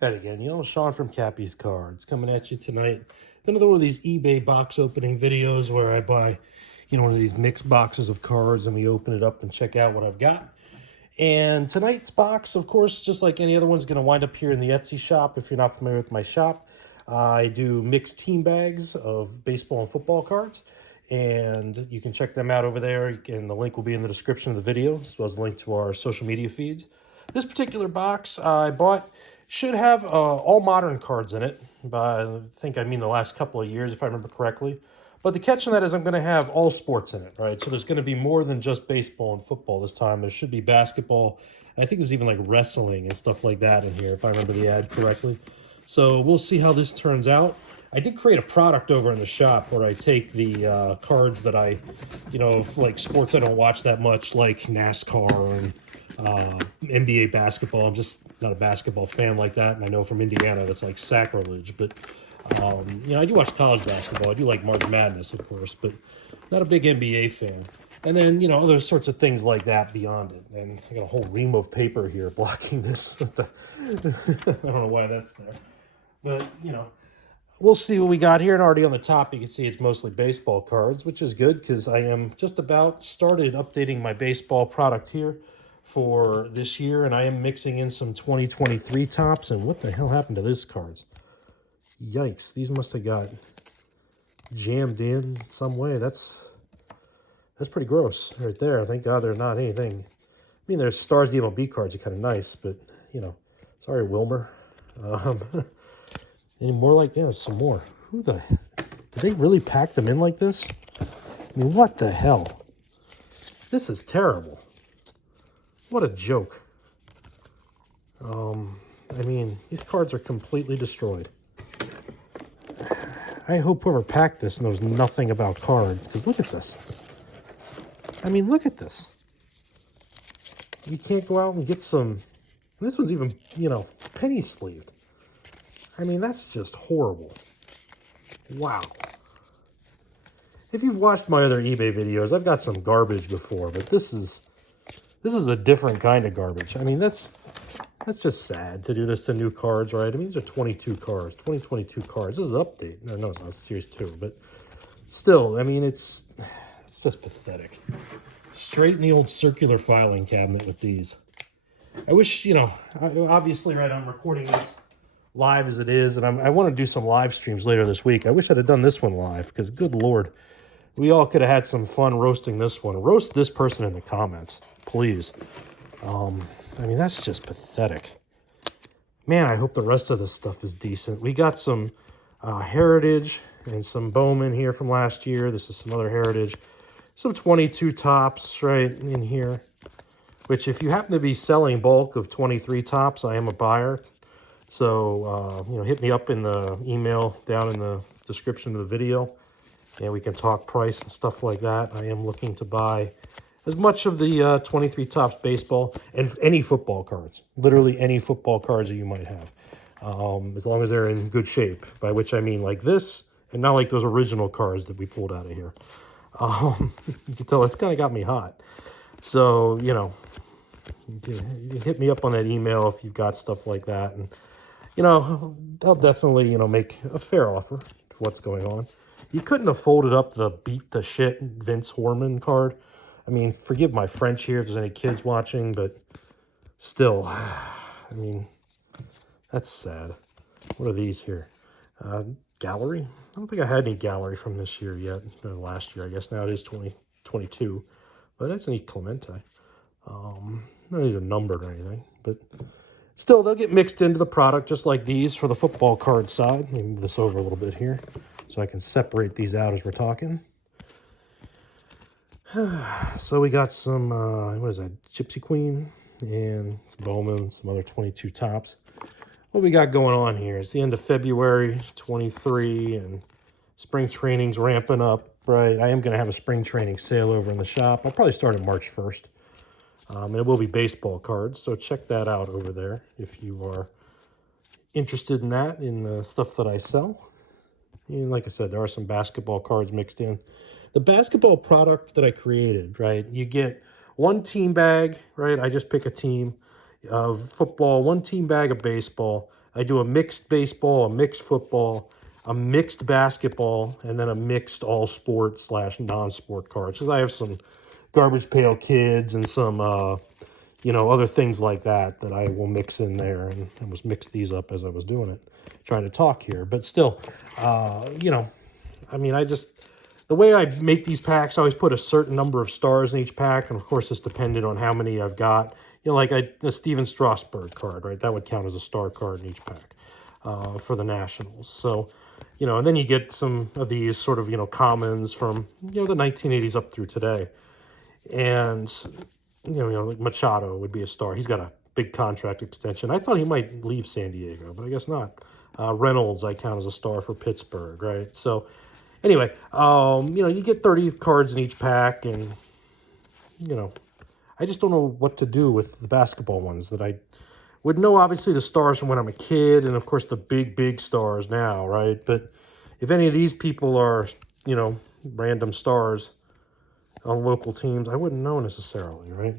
Hey again, Sean from KappisCards coming at you tonight. Another one of these eBay box opening videos where I buy, one of these mixed boxes of cards and we open it up and check out what I've got. And tonight's box, of course, just like any other one, is going to wind up here in the Etsy shop. If you're not familiar with my shop, I do mixed team bags of baseball and football cards. And you can check them out over there. And the link will be in the description of the video, as well as a link to our social media feeds. This particular box I bought should have all modern cards in it. I mean the last couple of years, if I remember correctly. But the catch on that is I'm going to have all sports in it, right? So there's going to be more than just baseball and football this time. There should be basketball. I think there's even like wrestling and stuff like that in here, if I remember the ad correctly. So we'll see how this turns out. I did create a product over in the shop where I take the cards that I, like sports I don't watch that much, like NASCAR and NBA basketball. I'm just not a basketball fan like that, and I know from Indiana that's like sacrilege. But I do watch college basketball. I do like March Madness, of course, but not a big NBA fan. And then other sorts of things like that beyond it. And I got a whole ream of paper here blocking this. I don't know why that's there, but we'll see what we got here. And already on the top, you can see it's mostly baseball cards, which is good because I am just about started updating my baseball product here for this year, and I am mixing in some 2023 tops. And what the hell happened to these cards? Yikes, these must have got jammed in some way. That's pretty gross right there. Thank God they're not anything. I mean, there's Stars the MLB cards are kind of nice, but sorry, Wilmer. Any more like this? Some more. Did they really pack them in like this? I mean, what the hell? This is terrible. What a joke. I mean, these cards are completely destroyed. I hope whoever packed this knows nothing about cards, because look at this. I mean, look at this. You can't go out and get some... This one's even, penny sleeved. I mean, that's just horrible. Wow. If you've watched my other eBay videos, I've got some garbage before, but this is a different kind of garbage. I mean, that's just sad to do this to new cards, right? I mean, these are 22 cards, 2022 cards. This is an update. No, it's not Series 2, but still, I mean, it's just pathetic. Straight in the old circular filing cabinet with these. I wish, obviously, right, I'm recording this live as it is, and I want to do some live streams later this week. I wish I'd have done this one live, because good Lord, we all could have had some fun roasting this one. Roast this person in the comments, please. I mean, that's just pathetic. Man, I hope the rest of this stuff is decent. We got some Heritage and some Bowman here from last year. This is some other Heritage. Some 22 tops right in here, which if you happen to be selling bulk of 23 tops, I am a buyer. So, hit me up in the email down in the description of the video, and we can talk price and stuff like that. I am looking to buy as much of the 23 tops baseball and any football cards, literally any football cards that you might have, as long as they're in good shape, by which I mean like this, and not like those original cards that we pulled out of here. You can tell it's kind of got me hot. So, you hit me up on that email if you've got stuff like that. And, I'll definitely, make a fair offer for what's going on. You couldn't have folded up the beat the shit Vince Horman card. I mean, forgive my French here if there's any kids watching, but still, I mean, that's sad. What are these here? Gallery? I don't think I had any gallery from this year yet. Last year, I guess. Now it is 2022. But that's an E. Clemente. None of these are numbered or anything. But still, they'll get mixed into the product just like these for the football card side. Let me move this over a little bit here so I can separate these out as we're talking. So we got some, what is that, Gypsy Queen and Bowman, some other 22 tops. What we got going on here? It's the end of February 23, and spring training's ramping up, right? I am going to have a spring training sale over in the shop. I'll probably start on March 1st. And it will be baseball cards, so check that out over there if you are interested in that, in the stuff that I sell. And like I said, there are some basketball cards mixed in. The basketball product that I created, right? You get one team bag, right? I just pick a team of football, one team bag of baseball, I do a mixed baseball, a mixed football, a mixed basketball, and then a mixed all sport / non-sport cards. Because I have some Garbage Pail Kids and some, you know, other things like that that I will mix in there. And I was mixed these up as I was doing it, trying to talk here. But still, you know, I mean, the way I make these packs, I always put a certain number of stars in each pack. And of course, it's dependent on how many I've got. You know, like the Steven Strasburg card, right? That would count as a star card in each pack for the Nationals. So, you know, and then you get some of these sort of, you know, commons from, you know, the 1980s up through today. And, you know, like Machado would be a star. He's got a big contract extension. I thought he might leave San Diego, but I guess not. Reynolds, I count as a star for Pittsburgh, right? So, anyway, you know, you get 30 cards in each pack, and, you know, I just don't know what to do with the basketball ones that I would know, obviously, the stars from when I'm a kid, and, of course, the big, big stars now, right? But if any of these people are, you know, random stars on local teams, I wouldn't know necessarily, right?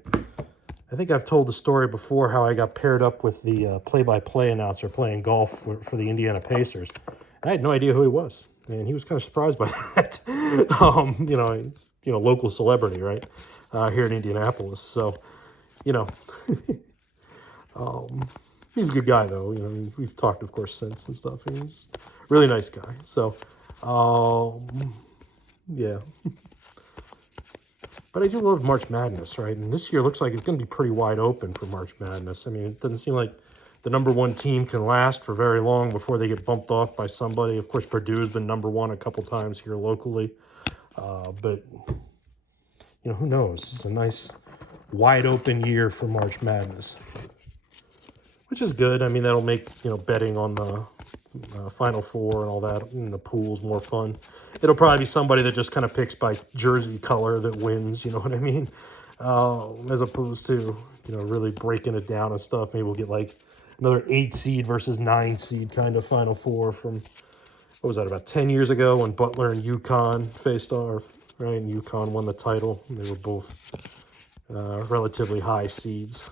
I think I've told the story before how I got paired up with the play-by-play announcer playing golf for the Indiana Pacers. I had no idea who he was, and he was kind of surprised by that. You know, it's, you know, local celebrity, right, here in Indianapolis. So, you know, he's a good guy, though. You know, we've talked, of course, since and stuff. And he's a really nice guy. So, yeah. But I do love March Madness, right? And this year looks like it's going to be pretty wide open for March Madness. I mean, it doesn't seem like the #1 team can last for very long before they get bumped off by somebody. Of course, Purdue's been #1 a couple times here locally. But, you know, who knows? It's a nice wide open year for March Madness, which is good. I mean, that'll make, you know, betting on the Final Four and all that in the pools more fun. It'll probably be somebody that just kind of picks by jersey color that wins, you know what I mean? As opposed to, you know, really breaking it down and stuff. Maybe we'll get like another 8 seed versus 9 seed kind of Final Four from, what was that, about 10 years ago when Butler and UConn faced off, right? And UConn won the title. They were both relatively high seeds.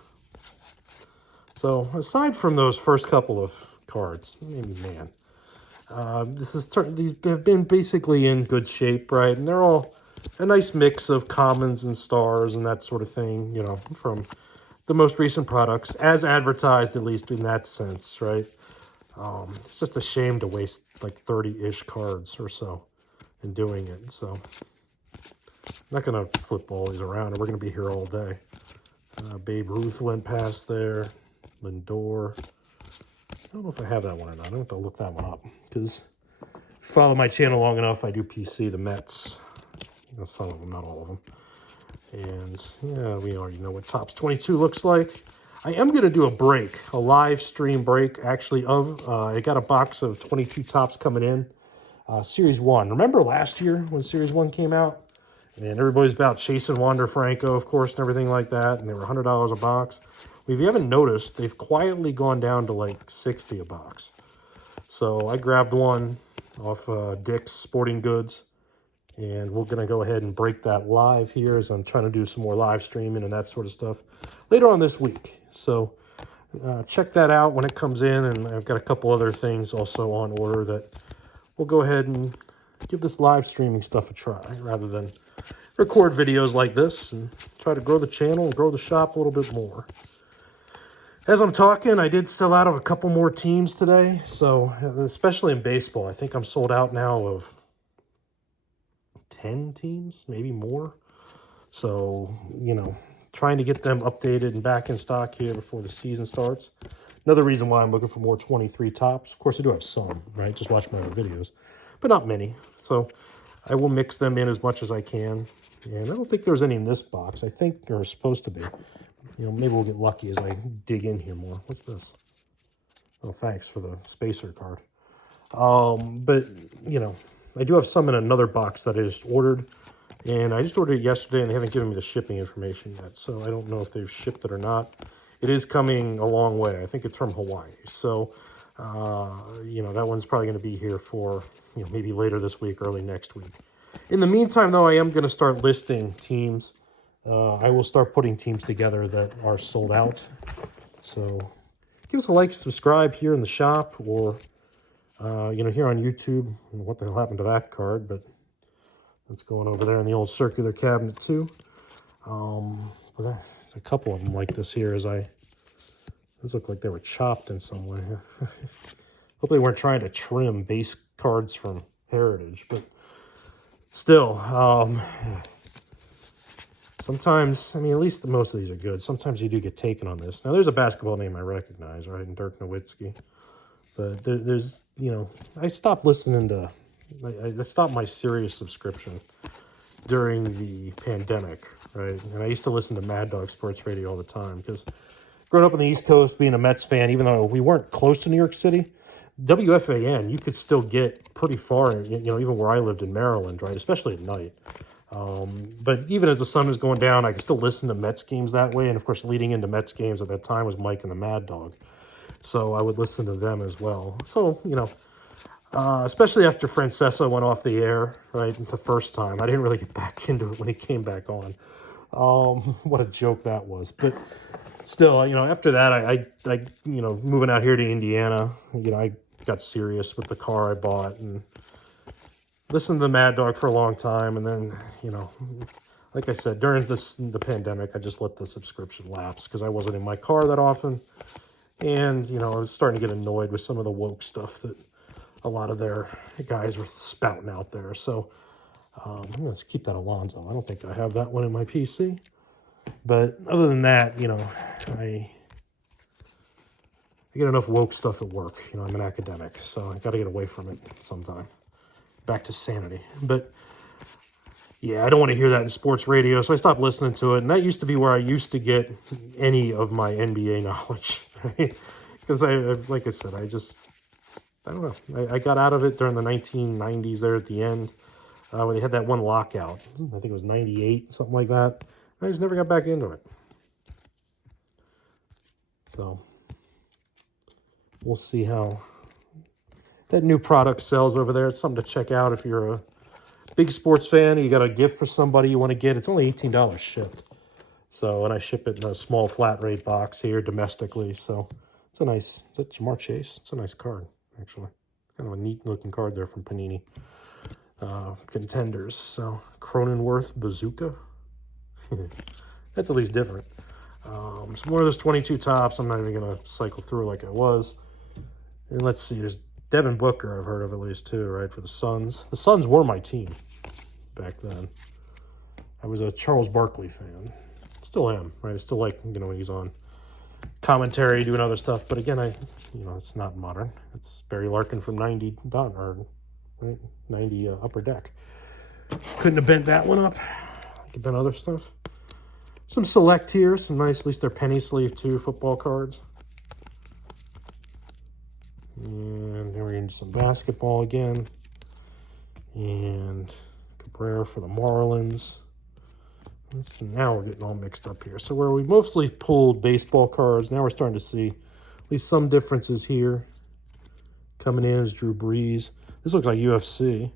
So aside from those first couple of cards, man, these have been basically in good shape, right? And they're all a nice mix of commons and stars and that sort of thing, you know, from the most recent products, as advertised, at least in that sense, right? It's just a shame to waste like 30-ish cards or so in doing it. So I'm not going to flip all these around. We're going to be here all day. Babe Ruth went past there. Lindor. I don't know if I have that one or not. I'm going to have to look that one up, because if you follow my channel long enough, I do PC the Mets. You know, some of them, not all of them. And yeah, we already know what Topps 22 looks like. I am going to do a live stream break, actually, of, I got a box of 22 Topps coming in. Series 1. Remember last year when Series 1 came out? And everybody's about chasing Wander Franco, of course, and everything like that. And they were $100 a box. If you haven't noticed, they've quietly gone down to like 60 a box. So I grabbed one off Dick's Sporting Goods, and we're going to go ahead and break that live here as I'm trying to do some more live streaming and that sort of stuff later on this week. So check that out when it comes in, and I've got a couple other things also on order that we'll go ahead and give this live streaming stuff a try rather than record videos like this, and try to grow the channel and grow the shop a little bit more. As I'm talking, I did sell out of a couple more teams today. So, especially in baseball, I think I'm sold out now of 10 teams, maybe more. So, you know, trying to get them updated and back in stock here before the season starts. Another reason why I'm looking for more 23 Topps. Of course, I do have some, right? Just watch my other videos, but not many. So I will mix them in as much as I can. And I don't think there's any in this box. I think there are supposed to be. You know, maybe we'll get lucky as I dig in here more. What's this? Oh, thanks for the spacer card. But, you know, I do have some in another box that I just ordered. And I just ordered it yesterday, and they haven't given me the shipping information yet. So I don't know if they've shipped it or not. It is coming a long way. I think it's from Hawaii. So, you know, that one's probably going to be here for, you know, maybe later this week, early next week. In the meantime, though, I am going to start listing teams. I will start putting teams together that are sold out. So give us a like, subscribe here in the shop, or you know, here on YouTube. What the hell happened to that card? But that's going over there in the old circular cabinet too. But there's a couple of them like this here. Those look like they were chopped in some way. Hope they weren't trying to trim base cards from Heritage, but still, sometimes, I mean, at least most of these are good. Sometimes you do get taken on this. Now, there's a basketball name I recognize, right? Dirk Nowitzki. But there's, you know, I stopped listening to, I stopped my Sirius subscription during the pandemic, right? And I used to listen to Mad Dog Sports Radio all the time because growing up on the East Coast, being a Mets fan, even though we weren't close to New York City, WFAN, you could still get pretty far, you know, even where I lived in Maryland, right? Especially at night. But even as the sun was going down, I could still listen to Mets games that way. And of course, leading into Mets games at that time was Mike and the Mad Dog. So I would listen to them as well. So, you know, especially after Francesa went off the air, right, the first time. I didn't really get back into it when he came back on. What a joke that was. But still, you know, after that, I you know, moving out here to Indiana, you know, I got serious with the car I bought and listened to the Mad Dog for a long time. And then, you know, like I said, during the pandemic, I just let the subscription lapse because I wasn't in my car that often. And, you know, I was starting to get annoyed with some of the woke stuff that a lot of their guys were spouting out there. So let's keep that Alonzo. I don't think I have that one in my PC. But other than that, you know, I get enough woke stuff at work. You know, I'm an academic, so I got to get away from it sometime. Back to sanity. But yeah, I don't want to hear that in sports radio, so I stopped listening to it. And that used to be where I used to get any of my NBA knowledge, right? Because like I said, I don't know. I got out of it during the 1990s there at the end, where they had that one lockout. I think it was 98, something like that. I just never got back into it. So we'll see how that new product sells over there. It's something to check out if you're a big sports fan. You got a gift for somebody you want to get. It's only $18 shipped. So, and I ship it in a small flat rate box here domestically. So it's a nice, is that Jamar Chase? It's a nice card, actually. Kind of a neat looking card there from Panini. Contenders. So Cronenworth Bazooka. That's at least different. Some more of those 22 tops. I'm not even going to cycle through like I was. And let's see, there's Devin Booker I've heard of at least too, right, for the Suns. The Suns were my team back then. I was a Charles Barkley fan. Still am, right? I still like, you know, when he's on commentary, doing other stuff. But again, you know, it's not modern. It's Barry Larkin from 90 Upper Deck. Couldn't have bent that one up. I could bent other stuff. Some select here, some nice, at least they're penny sleeve too, football cards. And then we're into some basketball again. And Cabrera for the Marlins. Now we're getting all mixed up here. So where we mostly pulled baseball cards, now we're starting to see at least some differences here. Coming in is Drew Brees. This looks like UFC.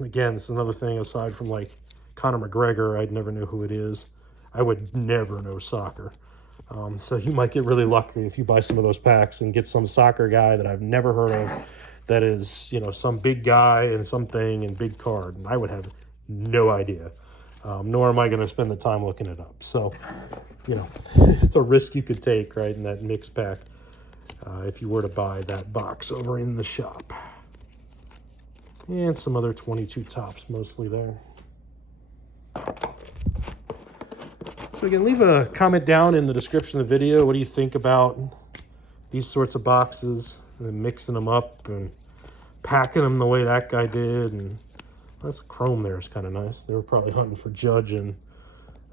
Again, this is another thing aside from like Conor McGregor, I'd never know who it is. I would never know soccer. So you might get really lucky if you buy some of those packs and get some soccer guy that I've never heard of that is, you know, some big guy and something and big card. And I would have no idea. Nor am I going to spend the time looking it up. So, you know, it's a risk you could take, right, in that mix pack if you were to buy that box over in the shop. And some other 22 tops mostly there. So again, leave a comment down in the description of the video. What do you think about these sorts of boxes and mixing them up and packing them the way that guy did? And that's chrome there is kind of nice. They were probably hunting for Judge and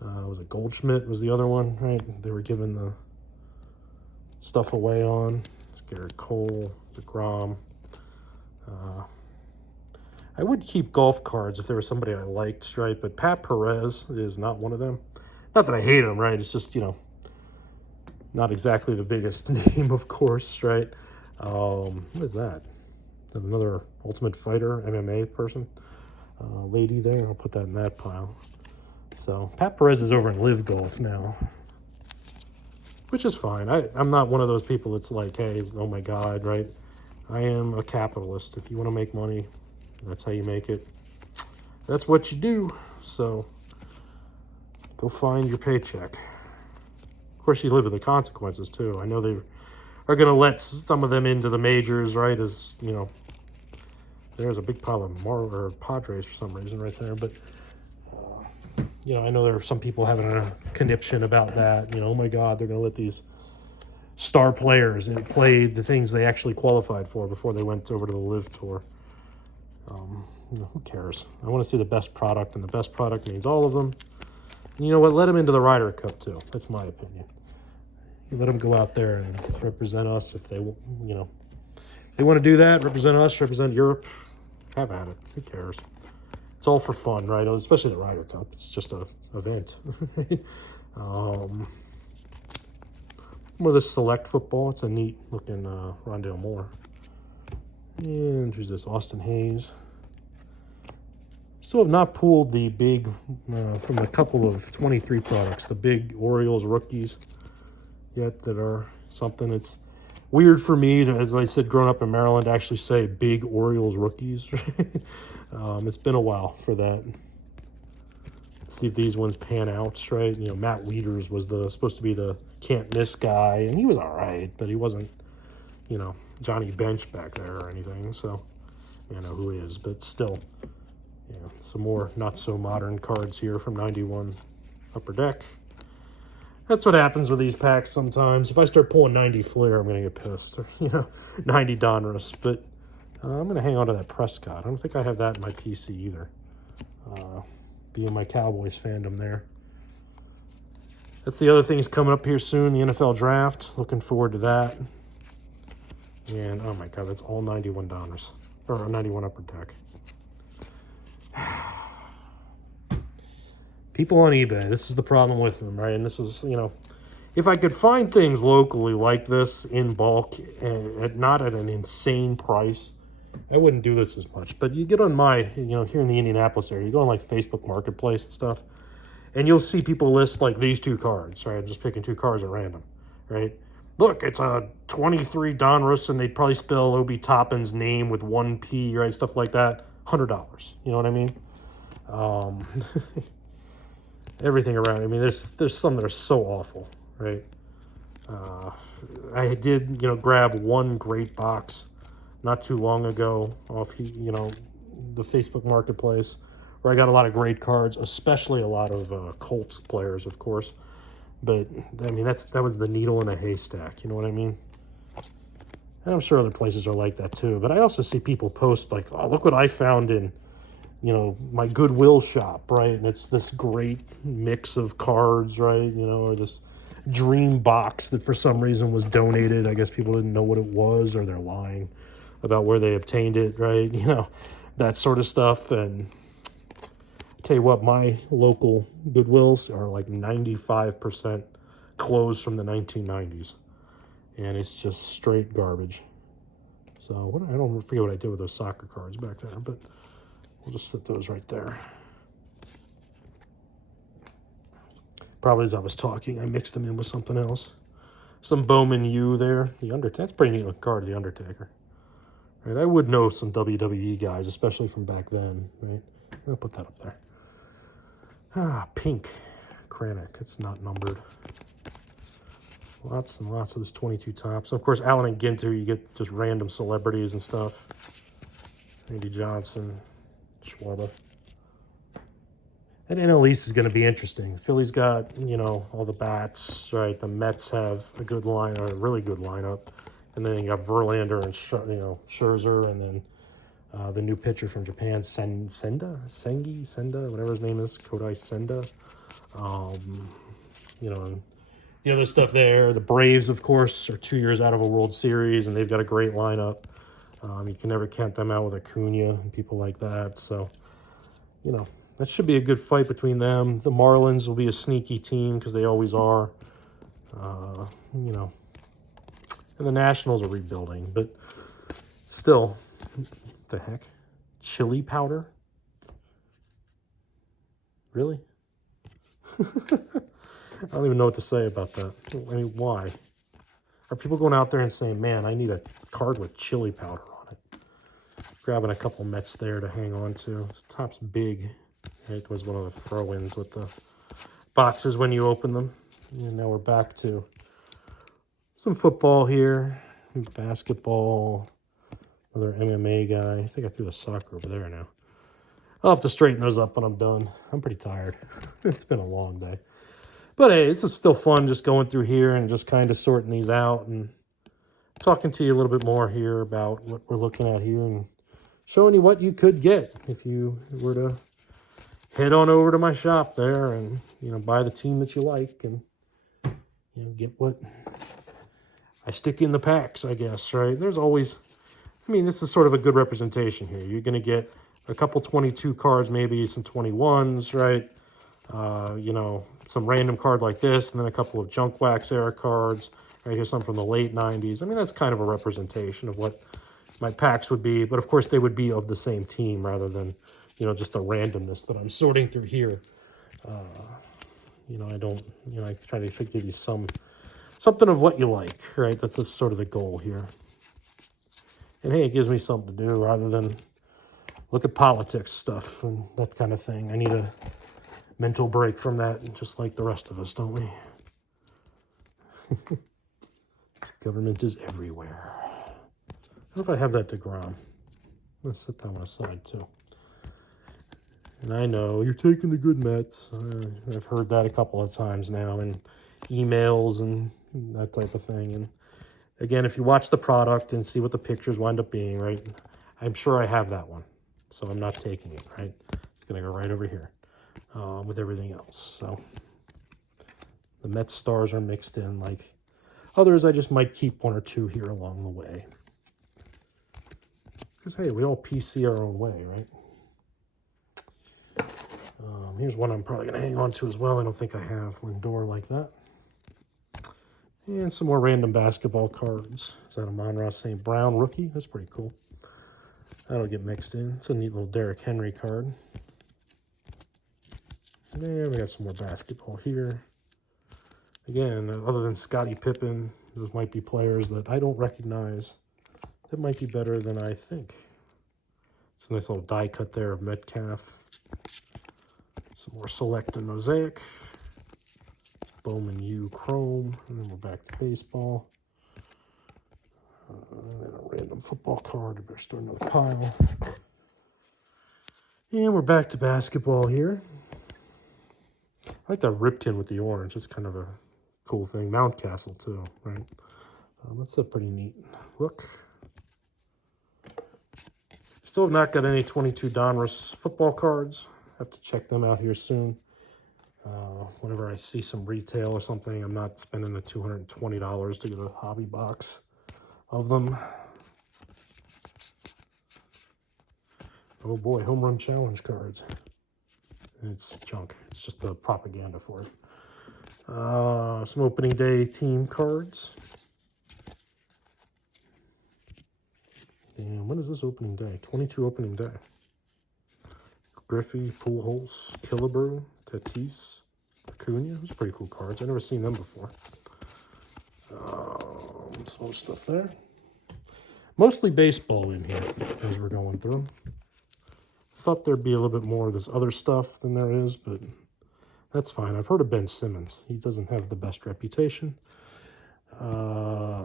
was it Goldschmidt was the other one, right? They were giving the stuff away on. It's Garrett Cole, DeGrom. I would keep golf cards if there was somebody I liked, right? But Pat Perez is not one of them. Not that I hate him, right? It's just, you know, not exactly the biggest name, of course, right? What is that? Is that another Ultimate Fighter MMA person? Lady there. I'll put that in that pile. So Pat Perez is over in Live Golf now. which is fine. I'm not one of those people that's like, hey, oh my God, right? I am a capitalist. If you want to make money, that's how you make it. That's what you do. So go find your paycheck. Of course, you live with the consequences too. I know they are going to let some of them into the majors, right? As you know, there's a big pile of Padres for some reason right there. But you know, I know there are some people having a conniption about that. You know, oh my God, they're going to let these star players and play the things they actually qualified for before they went over to the Live Tour. You know, who cares? I want to see the best product, and the best product means all of them. And you know what? Let them into the Ryder Cup too. That's my opinion. You let them go out there and represent us if they, you know, they want to do that. Represent us, represent Europe. Have at it. Who cares? It's all for fun, right? Especially the Ryder Cup. It's just an event. More of this select football. It's a neat looking Rondale Moore. And who's this? Austin Hayes. Still have not pulled the big, from a couple of 23 products, the big Orioles rookies yet that are something. It's weird for me, to, as I said, growing up in Maryland, to actually say big Orioles rookies. It's been a while for that. Let's see if these ones pan out, right? You know, Matt Wieters was supposed to be the can't miss guy, and he was all right, but he wasn't, you know, Johnny Bench back there or anything. So, you know who he is, but still. Yeah, some more not-so-modern cards here from 91 Upper Deck. That's what happens with these packs sometimes. If I start pulling 90 Flair, I'm going to get pissed. You know, 90 Donruss. But I'm going to hang on to that Prescott. I don't think I have that in my PC either. Being my Cowboys fandom there. That's the other things coming up here soon, the NFL Draft. Looking forward to that. And, oh my God, that's all 91 Donruss. Or 91 Upper Deck. People on eBay, this is the problem with them, right? And this is, you know, if I could find things locally like this in bulk, and not at an insane price, I wouldn't do this as much. But you get on my, you know, here in the Indianapolis area, you go on like Facebook Marketplace and stuff, and you'll see people list like these two cards, right? I'm just picking two cards at random, right? Look, it's a 23 Donruss, and they'd probably spell Obi Toppin's name with one P, right? Stuff like that. $100. You know what I mean? Everything around. I mean, there's some that are so awful, right? I did, you know, grab one great box not too long ago off, you know, the Facebook Marketplace, where I got a lot of great cards, especially a lot of Colts players, of course. But I mean, that was the needle in a haystack. You know what I mean? And I'm sure other places are like that too. But I also see people post like, "Oh, look what I found in, you know, my Goodwill shop," right? And it's this great mix of cards, right? You know, or this dream box that for some reason was donated. I guess people didn't know what it was, or they're lying about where they obtained it, right? You know, that sort of stuff. And I tell you what, my local Goodwills are like 95% closed from the 1990s. And it's just straight garbage. So I don't forget what I did with those soccer cards back there, but we'll just put those right there. Probably as I was talking, I mixed them in with something else. Some Bowman U there. The Undertaker. That's a pretty neat looking card, the Undertaker. Right, I would know some WWE guys, especially from back then, right? I'll put that up there. Pink. Kranich. It's not numbered. Lots and lots of this 22 tops. Of course, Allen and Ginter, you get just random celebrities and stuff. Randy Johnson, Schwarber. That NL East is going to be interesting. The Phillies got, you know, all the bats, right? The Mets have a good line, or a really good lineup. And then you got Verlander and, you know, Scherzer, and then the new pitcher from Japan, Senda, whatever his name is, Kodai Senda. You know, and the other stuff there, the Braves, of course, are 2 years out of a World Series, and they've got a great lineup. You can never count them out with Acuna and people like that. So, you know, that should be a good fight between them. The Marlins will be a sneaky team because they always are. You know, and the Nationals are rebuilding, but still, what the heck? Chili powder? Really? I don't even know what to say about that. I mean, why? Are people going out there and saying, man, I need a card with chili powder on it? Grabbing a couple Mets there to hang on to. This top's big. It was one of the throw-ins with the boxes when you open them. And now we're back to some football here. Basketball. Another MMA guy. I think I threw the soccer over there now. I'll have to straighten those up when I'm done. I'm pretty tired. It's been a long day. But hey, this is still fun just going through here and just kind of sorting these out and talking to you a little bit more here about what we're looking at here and showing you what you could get if you were to head on over to my shop there and, you know, buy the team that you like and, you know, get what I stick in the packs, I guess, right? There's always, I mean, this is sort of a good representation here. You're going to get a couple 22 cards, maybe some 21s, right? You know, some random card like this, and then a couple of junk wax era cards. Right here, some from the late 90s. I mean, that's kind of a representation of what my packs would be. But, of course, they would be of the same team rather than, you know, just the randomness that I'm sorting through here. You know, I don't, you know, I try to give you something of what you like, right? That's just sort of the goal here. And, hey, it gives me something to do rather than look at politics stuff and that kind of thing. I need a mental break from that, just like the rest of us, don't we? Government is everywhere. I don't know if I have that DeGrom. Let's set that one aside, too. And I know, you're taking the good Mets. I've heard that a couple of times now in emails and that type of thing. And again, if you watch the product and see what the pictures wind up being, right, I'm sure I have that one. So I'm not taking it, right? It's going to go right over here with everything else. So the Mets stars are mixed in like others. I just might keep one or two here along the way. Because, hey, we all PC our own way, right? Here's one I'm probably going to hang on to as well. I don't think I have Lindor like that. And some more random basketball cards. Is that a Monroe St. Brown rookie? That's pretty cool. That'll get mixed in. It's a neat little Derrick Henry card. And we got some more basketball here. Again, other than Scottie Pippen, those might be players that I don't recognize that might be better than I think. It's a nice little die cut there of Metcalf. Some more Select and Mosaic. Bowman U Chrome. And then we're back to baseball. And then a random football card. I better start another pile. And we're back to basketball here. I like that Ripton with the orange. It's kind of a cool thing. Mountcastle, too, right? That's a pretty neat look. Still have not got any 22 Donruss football cards. Have to check them out here soon. Whenever I see some retail or something, I'm not spending the $220 to get a hobby box of them. Oh boy, home run challenge cards. It's junk. It's just the propaganda for it. Some opening day team cards. And when is this opening day? 22 opening day. Griffey, Pujols, Killebrew, Tatis, Acuna. Those are pretty cool cards. I've never seen them before. Some other stuff there. Mostly baseball in here as we're going through. Thought there'd be a little bit more of this other stuff than there is, but that's fine. I've heard of Ben Simmons. He doesn't have the best reputation. And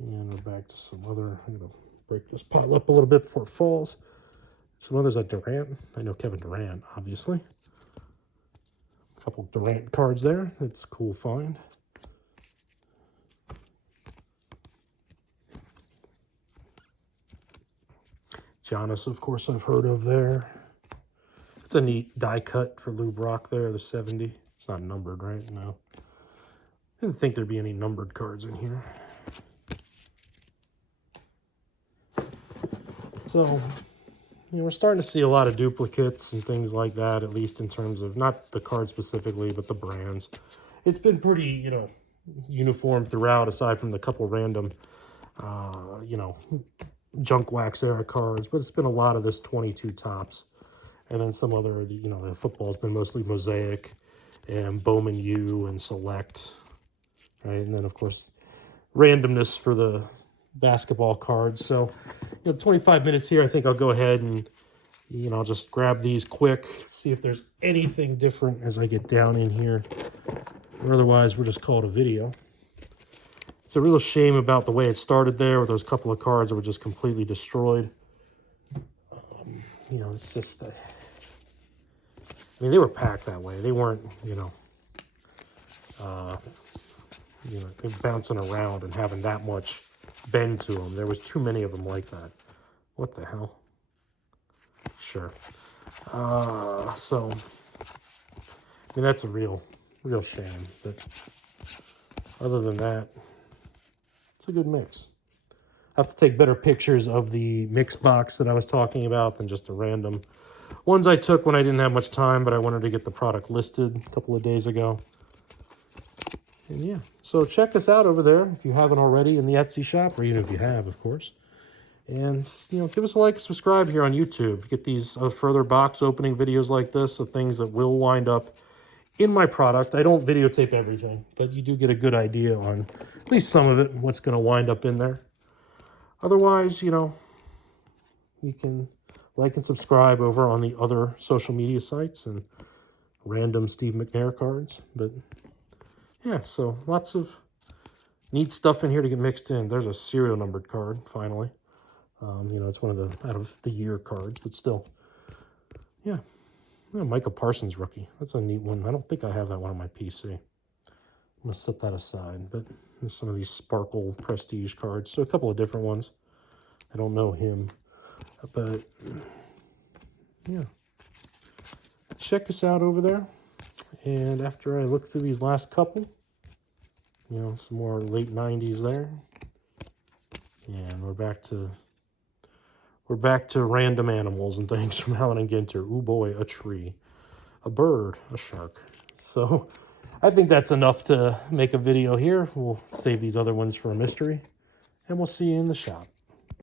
we're back to some other. I'm going to break this pile up a little bit before it falls. Some others like Durant. I know Kevin Durant, obviously. A couple Durant cards there. That's a cool find. Giannis, of course, I've heard of there. It's a neat die cut for Lou Brock there, the 70. It's not numbered, right? No. I didn't think there'd be any numbered cards in here. So, you know, we're starting to see a lot of duplicates and things like that, at least in terms of, not the card specifically, but the brands. It's been pretty, you know, uniform throughout, aside from the couple random, you know, junk wax era cards, but it's been a lot of this 22 tops. And then some other, you know, the football's been mostly Mosaic and Bowman U and Select, right? And then, of course, randomness for the basketball cards. So, you know, 25 minutes here, I think I'll go ahead and, you know, just grab these quick, see if there's anything different as I get down in here. Or otherwise, we'll just call it a video. It's a real shame about the way it started there with those couple of cards that were just completely destroyed. You know, it's just... I mean, they were packed that way. They weren't, you know, bouncing around and having that much bend to them. There was too many of them like that. What the hell? Sure. So, I mean, that's a real shame. But other than that, it's a good mix. I have to take better pictures of the mix box that I was talking about than just the random ones I took when I didn't have much time, but I wanted to get the product listed a couple of days ago. And yeah, so check us out over there if you haven't already in the Etsy shop, or even if you have, of course. And, you know, give us a like, subscribe here on YouTube. Get these further box opening videos like this of things that will wind up in my product. I don't videotape everything, but you do get a good idea on at least some of it, what's going to wind up in there. Otherwise, you know, you can like and subscribe over on the other social media sites and random Steve McNair cards. But yeah, so lots of neat stuff in here to get mixed in. There's a serial numbered card, finally. You know, it's one of the out of the year cards, but still. Yeah. Micah Parsons rookie. That's a neat one. I don't think I have that one on my PC. I'm going to set that aside. But there's some of these Sparkle Prestige cards. So a couple of different ones. I don't know him. But, yeah. Check us out over there. And after I look through these last couple, you know, some more late 90s there. And we're back to random animals and things from Allen and Ginter. Ooh boy, a tree, a bird, a shark. So I think that's enough to make a video here. We'll save these other ones for a mystery, and we'll see you in the shop.